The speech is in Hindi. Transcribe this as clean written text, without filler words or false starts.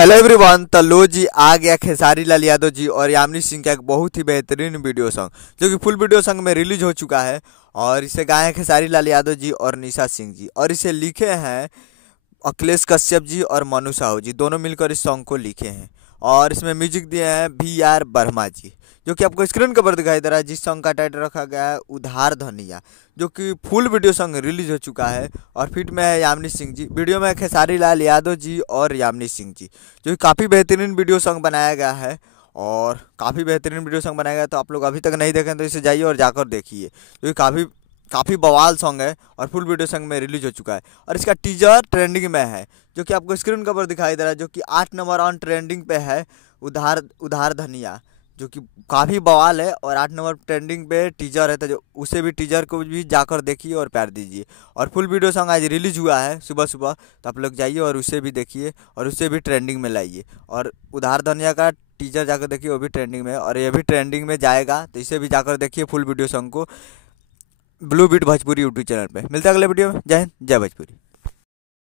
Hello everyone. तो लो जी आ गया खेसारी लाल यादव जी और यामिनी सिंह का एक बहुत ही बेहतरीन वीडियो सॉन्ग जो कि फुल वीडियो सॉन्ग में रिलीज हो चुका है। और इसे गाए हैं खेसारी लाल यादव जी और निशा सिंह जी, और इसे लिखे हैं अखिलेश कश्यप जी और मनु साहू जी, दोनों मिलकर इस सॉन्ग को लिखे हैं। और इसमें म्यूजिक दिए हैं VR वर्मा जी, जो कि आपको स्क्रीन के ऊपर दिखाई दे रहा है। जिस सॉन्ग का टाइटल रखा गया है उधार धनिया, जो कि फुल वीडियो सॉन्ग रिलीज हो चुका है। और फिट में है यामिनी सिंह जी, वीडियो में खेसारी लाल यादव जी और यामिनी सिंह जी, जो कि काफ़ी बेहतरीन वीडियो सॉन्ग बनाया गया है। और काफ़ी बेहतरीन वीडियो सॉन्ग बनाया गया, तो आप लोग अभी तक नहीं देखें तो इसे जाइए और जाकर देखिए, जो कि काफ़ी बवाल सॉन्ग है और फुल वीडियो सॉन्ग में रिलीज हो चुका है। और इसका टीजर ट्रेंडिंग में है, जो कि आपको स्क्रीन के ऊपर दिखाई दे रहा है, जो कि 8 नंबर ऑन ट्रेंडिंग पे है। उधार धनिया, जो कि काफ़ी बवाल है और 8 नंबर ट्रेंडिंग पे टीजर है, तो जो उसे भी टीजर को भी जाकर देखिए और प्यार दीजिए। और फुल वीडियो सॉन्ग आज रिलीज हुआ है सुबह सुबह, तो आप लोग जाइए और उसे भी देखिए और उसे भी ट्रेंडिंग में लाइए। और उधार धनिया का टीजर जाकर देखिए, वो भी ट्रेंडिंग में है और ये भी ट्रेंडिंग में जाएगा, तो इसे भी जाकर देखिए फुल वीडियो सॉन्ग को। Blue beat Bhojpuri YouTube channel पे मिलता है अगले वीडियो में। जय हिंद, जय भोजपुरी।